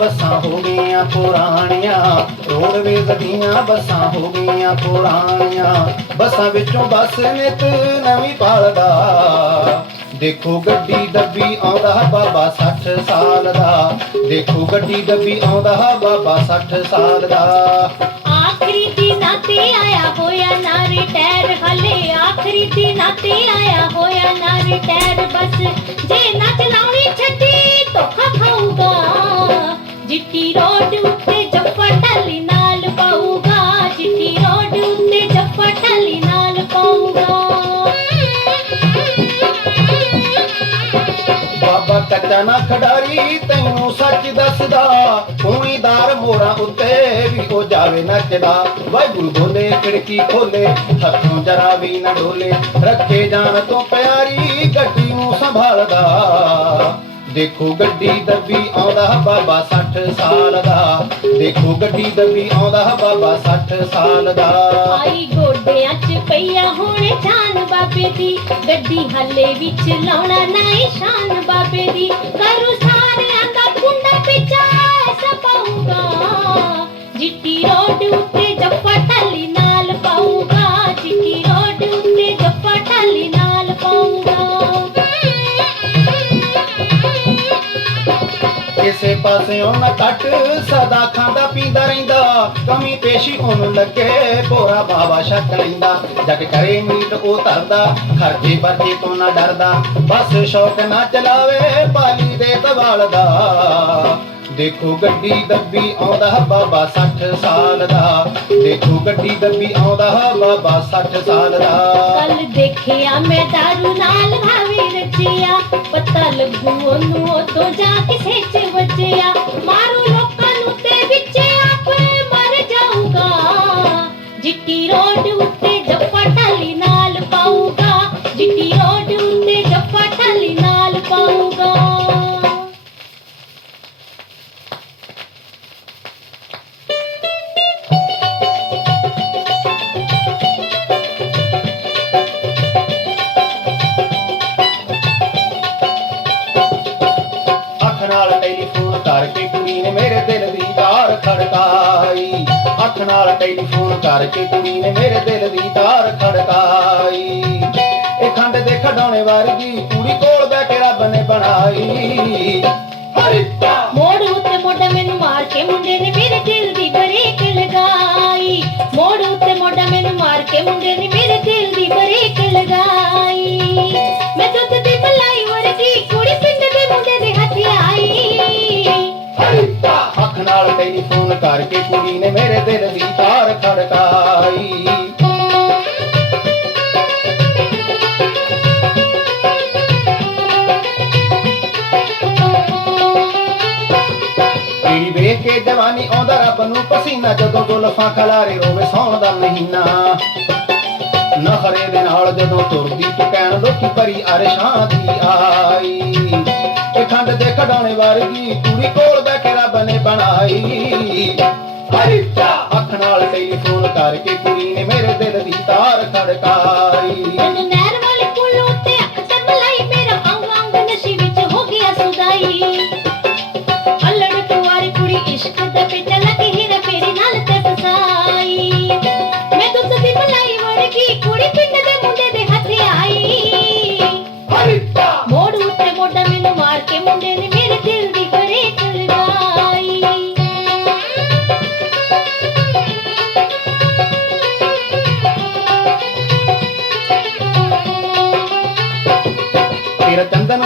ਬੱਸਾਂ ਹੋ ਗਈਆਂ ਪੁਰਾਣੀਆਂ ਰੋਡਵੇਜ਼ ਦੀਆਂ ਬੱਸਾਂ ਹੋ ਗਈਆਂ ਪੁਰਾਣੀਆਂ। ਬੱਸਾਂ ਵਿੱਚੋਂ ਬੱਸ ਨਿਤ ਨਵੀਂ ਪਾਲਦਾ। ਦੇਖੋ ਗੱਡੀ ਦੱਬੀ ਆਉਂਦਾ ਬਾਬਾ 60 ਸਾਲ ਦਾ। ਦੇਖੋ ਗੱਡੀ ਡੱਬੀ ਆਉਂਦਾ ਬਾਬਾ 60 ਸਾਲ ਦਾ। ਆਖਰੀ ਦਿਨਾਂ ਤੇ ਆਇਆ ਹੋਇਆ ਨਾ ਰਿਟਾਇਰ ਹਲੇ। ਆਖਰੀ ਦਿਨਾਂ ਤੇ ਆਇਆ ਹੋਇਆ ਨਾ ਰਿਟਾਇਰ ਬਸ। ਜੇ ਨਾ ਬਾਬਾ ਨਾ ਖੜਾਰੀ ਤੈਨੂੰ ਸੱਚ ਦੱਸਦਾ, ਖੂਨੀਦਾਰ ਮੋਰਾਂ ਉੱਤੇ ਵੀ ਉਹ ਜਾਵੇ ਨੱਚਦਾ। ਵਾਹਿਗੁਰੂ ਬੋਲੇ, ਖਿੜਕੀ ਖੋਲੇ, ਹੱਥੋਂ ਜਰਾ ਵੀ ਨਾ ਡੋਲੇ। ਰੱਖੇ ਜਾਣ ਤੋਂ ਪਿਆਰੀ, ਗੱਡੀ ਨੂੰ ਸੰਭਾਲਦਾ। ਦੇਖੋ ਗੱਡੀ ਦੱਬੀ ਆਉਂਦਾ, ਬਾਬਾ 60 ਸਾਲ ਦਾ। ਦੇਖੋ ਗੱਡੀ ਦੱਬੀ ਆਉਂਦਾ, ਬਾਬਾ 60 ਸਾਲ ਦਾ। ਆਈ ਗੋਡਿਆਂ 'ਚ ਪਈਆ ਹੁਣ ਬਾਬੇ ਦੀ ਗੱਡੀ ਹੱਲੇ ਵਿੱਚ ਲਾਉਣਾ ਨਹੀਂ ਸ਼ਾਨ ਬਾਬੇ ਦੀ। ਕਰੂ ਕਿਸੇ ਪਾਸਿਓਂ ਨਾ ਕੱਟ ਸਦਾ ਖਾਂਦਾ, ਪੀਂਦਾ ਰਹਿੰਦਾ। ਕਮੀ ਪੇਸ਼ੀ ਉਹਨੂੰ ਲੱਗੇ, ਭੋਰਾ ਬਾਬਾ ਛੱਕ ਲੈਂਦਾ। ਜੱਗ ਕਰੇ ਮੀਟ, ਉਹ ਧਰਦਾ, ਖਰਚੇ ਵਰਜੇ ਤੋਂ ਨਾ ਡਰਦਾ। ਬਸ ਸ਼ੌਕ ਨਾ ਚਲਾਵੇ, ਪਾਲੀ ਦੇ ਤਵਾਲ ਦਾ। ਦੇਖੋ ਗੱਡੀ ਦੱਬੀ ਆਉਂਦਾ, ਬਾਬਾ 60 ਸਾਲ ਦਾ। ਦੇਖੋ ਗੱਡੀ ਦੱਬੀ ਆਉਂਦਾ, ਬਾਬਾ 60 ਸਾਲ ਦਾ। ਕੱਲ ਦੇਖਿਆ ਮੈਂ ਦਾਰੂ ਨਾਲ ਭਾਵੇਂ ਰਚਿਆ, ਪਤਾ ਲੱਗੂ ਉਹਨੂੰ ਜਿੱਟੀ ਅੱਖ ਨਾਲ ਟੈਲੀਫੋਨ ਕਰਕੇ ਕੁੜੀ ਨੇ ਮੇਰੇ ਦਿਲ ਦੀ ਤਾਰ ਖੜਕਾਈ। ਇਹ ਖੰਡ ਦੇ ਖਡਾਉਣੇ ਵਰਗੀ ਕੁੜੀ ਕੋਲ ਬਹਿ ਕੇ ਰੱਬ ਨੇ ਬਣਾਈ। ਹਰੇ ਕਰਕੇ ਕੁੜੀ ਨੇ ਮੇਰੇ ਦਿਲ ਦੀ ਤਾਰ ਖੜਕਾਈ। ਪੀੜੀ ਵੇਖ ਕੇ ਜਵਾਨੀ ਆਉਂਦਾ, ਰੱਬ ਨੂੰ ਪਸੀਨਾ, ਜਦੋਂ ਜ਼ੁਲਫਾਂ ਖਲਾਰੇ ਰੋਵੇ ਸੌਣ ਦਾ ਮਹੀਨਾ। ਨਖਰੇ ਦੇ ਨਾਲ ਜਦੋਂ ਤੁਰਦੀ ਤੂੰ ਕਹਿਣ ਲੋਕੀ ਪਰੀ ਅਰਸ਼ਾਂ ਦੀ ਆਈ। ਇਹ ਖੰਡ ਦੇ ਖਡਾਉਣੇ ਵਰਗੀ ਕੁੜੀ ਕੋਲ ਬਹਿ ਕੇ ਰੱਬ ਨੇ ਬਣਾਈ। ਹਰਿਤਾ ਅੱਖ ਨਾਲ ਸਹੀ ਟੈਲੀਫੋਨ ਕਰਕੇ ਕੁੜੀ ਨੇ ਮੇਰੇ ਦਿਲ ਦੀ ਤਾਰ ਖੜਕਾਈ।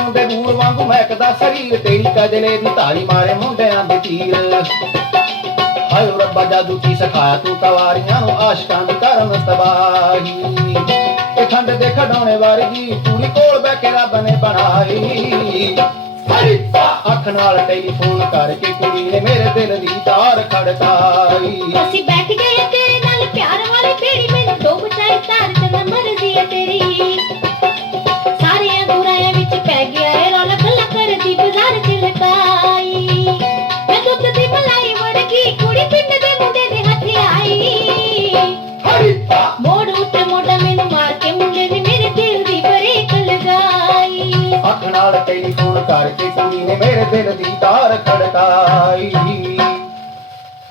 ਤੇਰਾ ਦੇ ਬੂਰ ਵਾਂਗੂ ਮਹਿਕਦਾ ਸਰੀਰ, ਤੇਰੀ ਕਜਲੇ ਦੀ ਧਾਰੀ ਮਾਰੇ ਮੁੰਡਿਆਂ ਦੇ ਤੀਰ। ਹਾਏ ਰੱਬਾ, ਜਾਦੂ ਕੀ ਸਿਖਾਇਆ ਤੂੰ ਕਵਾਰੀਆਂ ਨੂੰ ਆਸ਼ਕਾਂ ਦੀ ਕਰਨ ਤਬਾਹੀ। ਇਹ ਠੰਡ ਦੇ ਖਡਾਉਣੇ ਵਰਗੀ ਕੁੜੀ ਕੋਲ ਬਹਿ ਕੇ ਰੱਬ ਨੇ ਬਣਾਈ। ਹਰਿਤਾ ਅੱਖ ਨਾਲ ਟੈਲੀਫੋਨ ਕਰਕੇ ਕੁੜੀ ਨੇ ਮੇਰੇ ਦਿਲ ਦੀ ਤਾਰ ਖੜਕਾਈ। ਅਸੀਂ ਬੈਠ ਗਏ